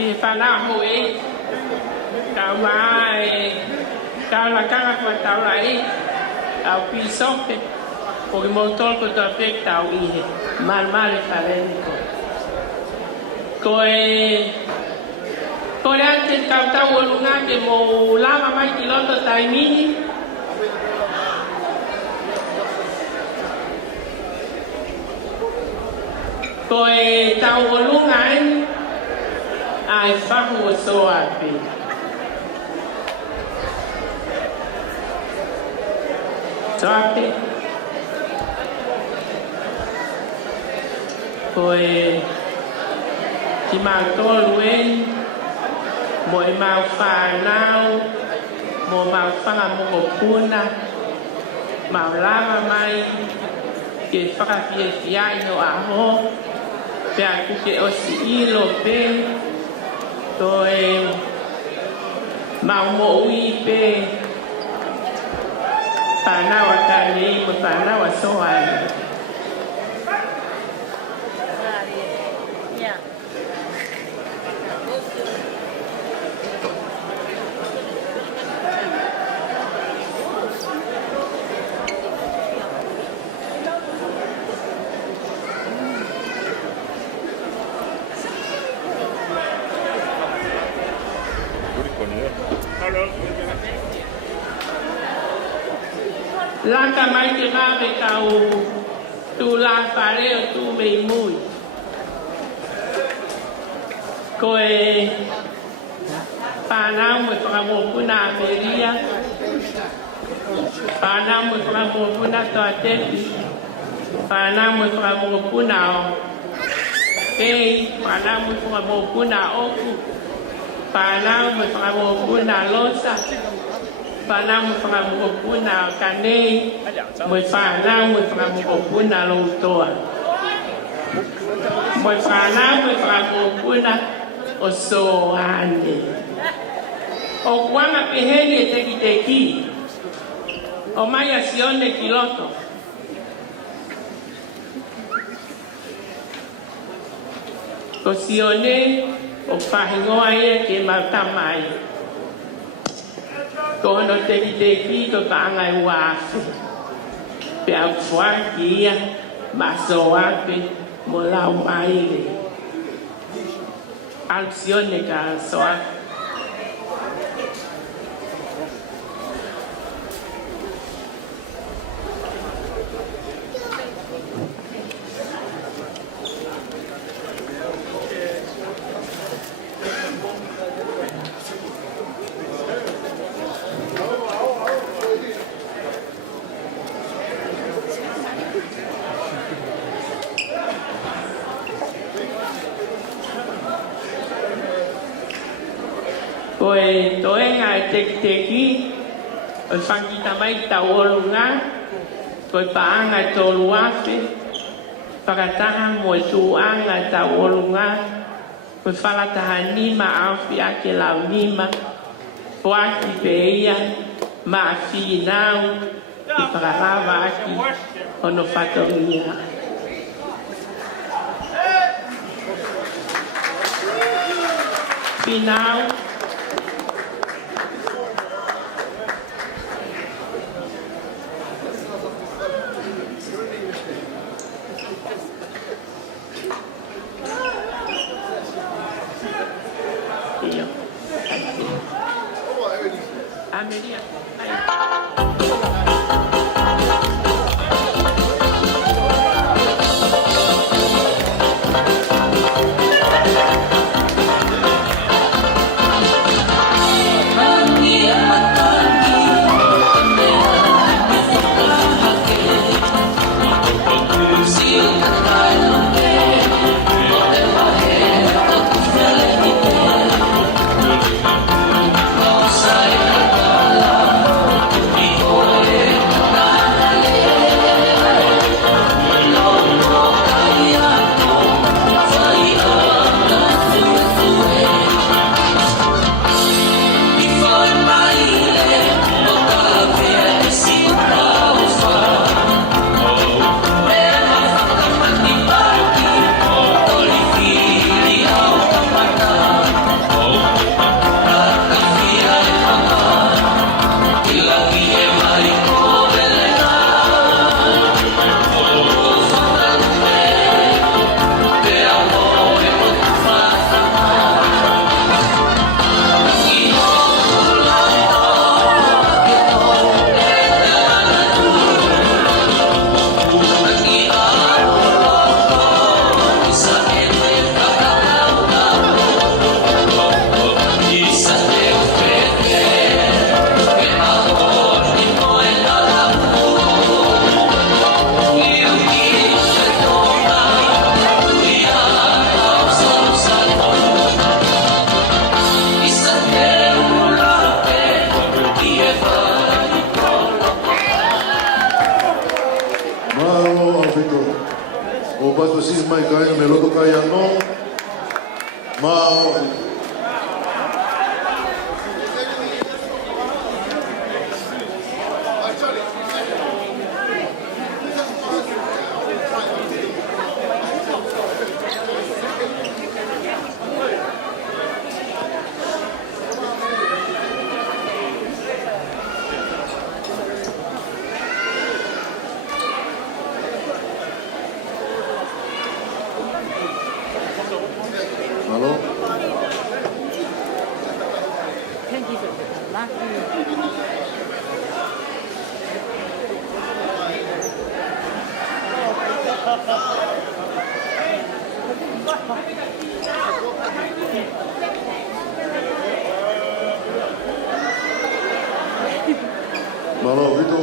ki pana mo ka mai ka la ka ko tau lai au pi sope o mo tol ko ta pek tau I mal falenko ko ko le ante ka tau lunga ke mo lama mai kiloto tai mini ko tau lunga ai Fahu Soape Soape koe ki mautolu mo I mau whanau mo mau whanga mokopuna mau lama mai ke whakawhiawhiai no aho pe aku ke osi ilo pe koe mau mo ui pe whanau a kanei mo whanau a soai Laka mai te ngāwe kau tū la whareo tū mei mui. Koe whanau mo whakamopuna Ameria, whanau mo whakamopuna toa tepi, whanau mo whakamopuna o Pei, whanau mo whakamopuna Oku, whanau mo whakamopuna Losa, whanau mo whakamopuna Kanei, mo whanau mo whakamopuna Loutoa. Mo whanau mo whakamopuna o Soane. O kuanga peheni e teki teki, o mai a sione kiloto. Ko sione o whahingoa ia ke mautamai. Ko no teki teki ko kaangai wafe. Pe au fuaki ia ma Soape mo lau maile. Alcione ka Soape. Koe toenga e teki, o whangita mai tau olunga, koe paanga e tolu afe, whakataha mo e tuanga e tau olunga, koe whalataha nima awhi ake lau nima, poaki peia, ma a whiinau, i whakarawa aki, ono whatoria. Whiinau, Ameria. Malo vito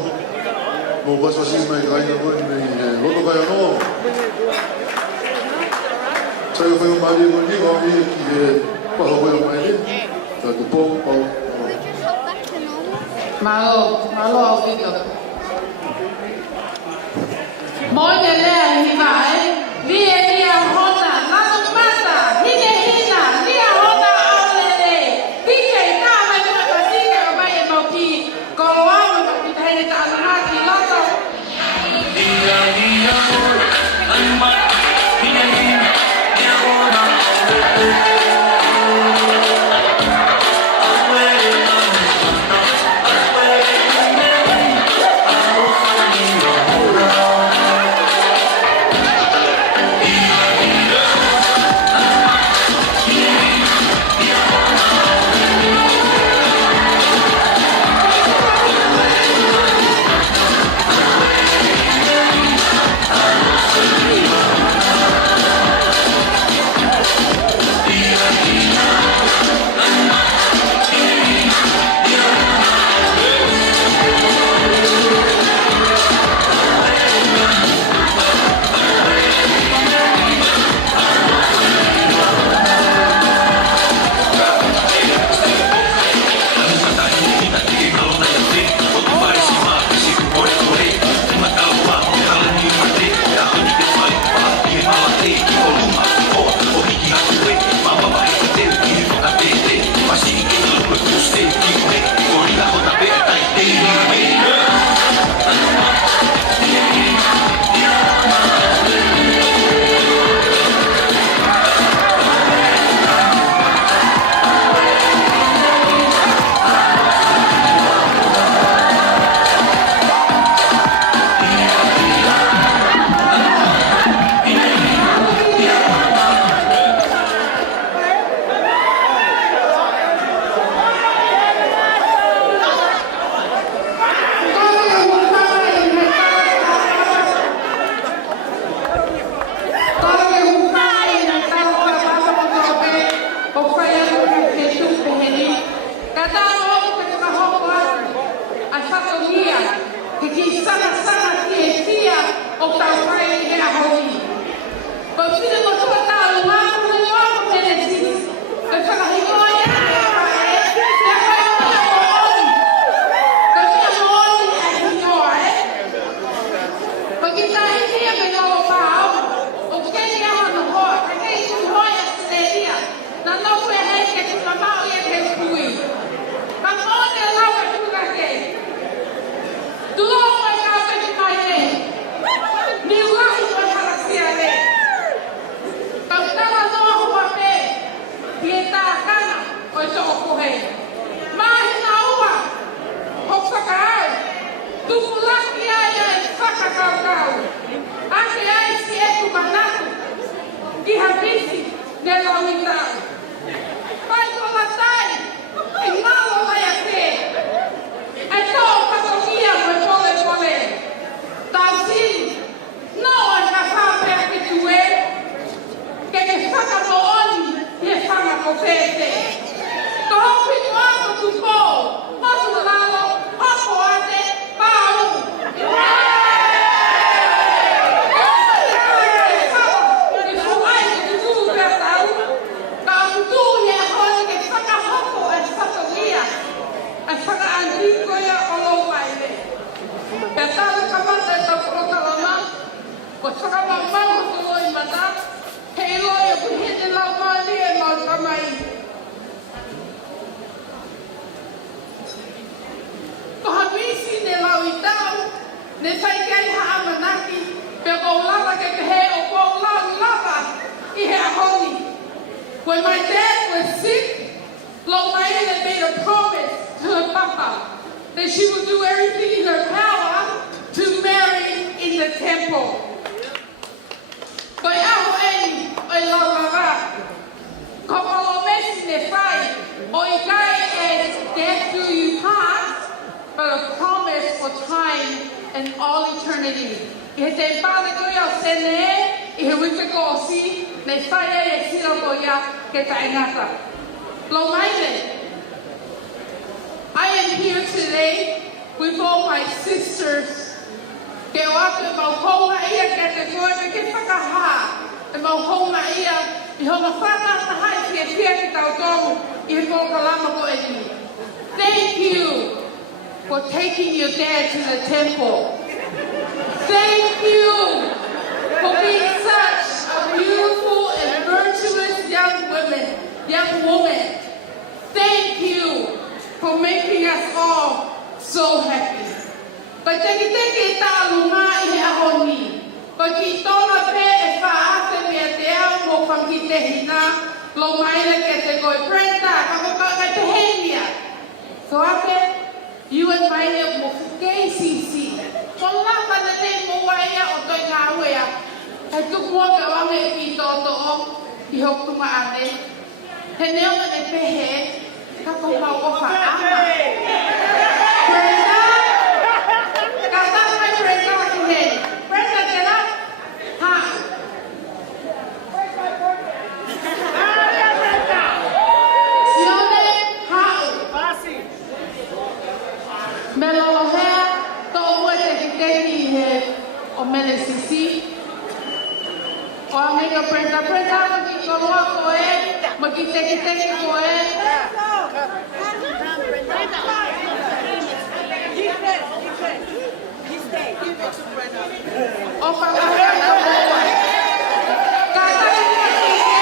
mo basa si mai kai na ko ni loto kai no sai ko mai ko ni ko ni ki pa ko mai ni ta tu po po malo vito mo ne le ni vai vi e ni a hota la no mata hine hina ni a hota ale le dije ka mai ko ta si ke mai e mo ki ko wa mo ki ta ni ta na ki lo to dia anma hine hina ni a hota Ko saka mamma ko tuoi mata, hei loia ku hini lau mali e mau When my dad was sick, Long Maile made a promise to her papa that she would do everything in her power to marry in the temple. But death do you pass, but a promise for time and all eternity. I te pāne koe au sene, I he wipe ko o si, ne whaia e siro ko ia ke ta ingata. Lo Maile, I am here today with all my sisters. Ke o atu mau honga ia ke te koe me ke whakaha. E mau honga ia, I honga whakata hai ke pia ke tau tongu, I he ko kalama ko e ni. Thank you for taking your dad to the temple. Thank you for being such a beautiful and virtuous young woman. Thank you for making us all so happy. But teki ta lunga I he aho ni. But ki tona pe e whaate mea te au mo whangi te hina, Lo Maile ke te koe prenta, kakaka ngai te henia. Soape, you and Maile mo kei sisi. Ko lapa na te mo waia o toi ngā uea. Hei tukua ka wange e ki toto o, I hokunga ane. He neo na me pehe, kako mau o whaama. Brenda, ka tātai Brenda ki he. Brenda te la, ha. Sione, hau. Me lolohea, tō ue te kikei he o mele sisi. O amiga Brenda, mo ki koroa koe, mo ki teki koe. O whakahea na koe. Ka tai koe ki he.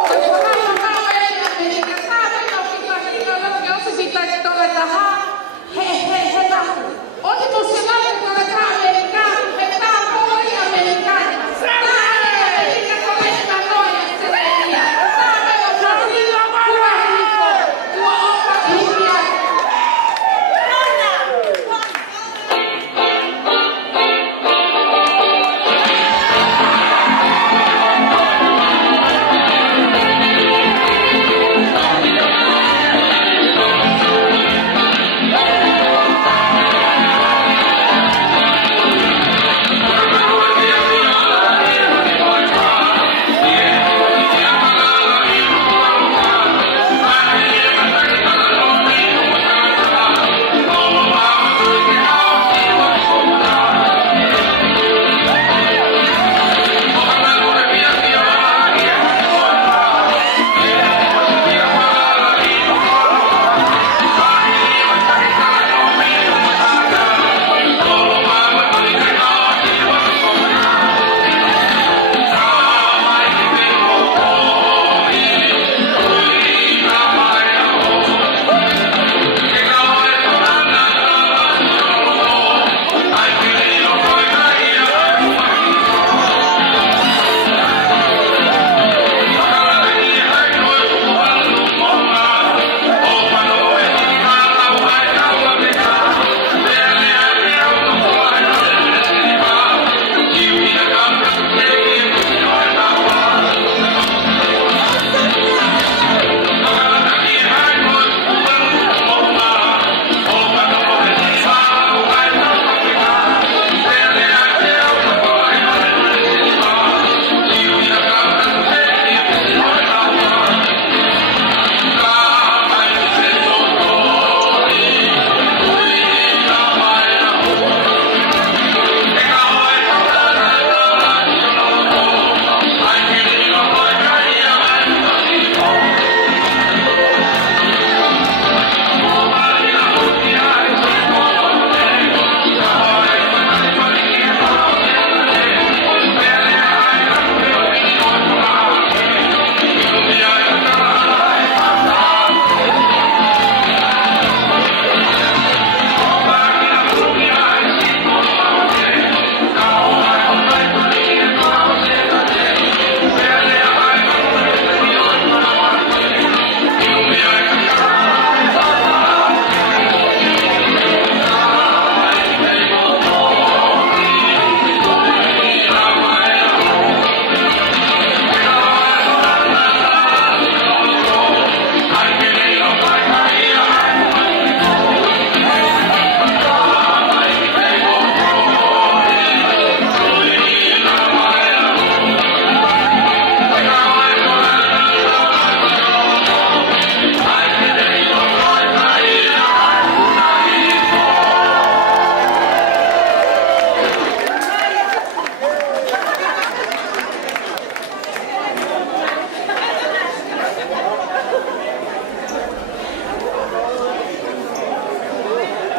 O te whakahea koe na Amerika, ka tai o ki kahina loki o se ki tai tola taha. He nahu. O te musimale tola ka Amerika, he tā koi Amerikani. Tā Amerika koe na noia se reia. Tā mea o Brazil, kua hiko, kua opa hihia.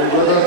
Uganda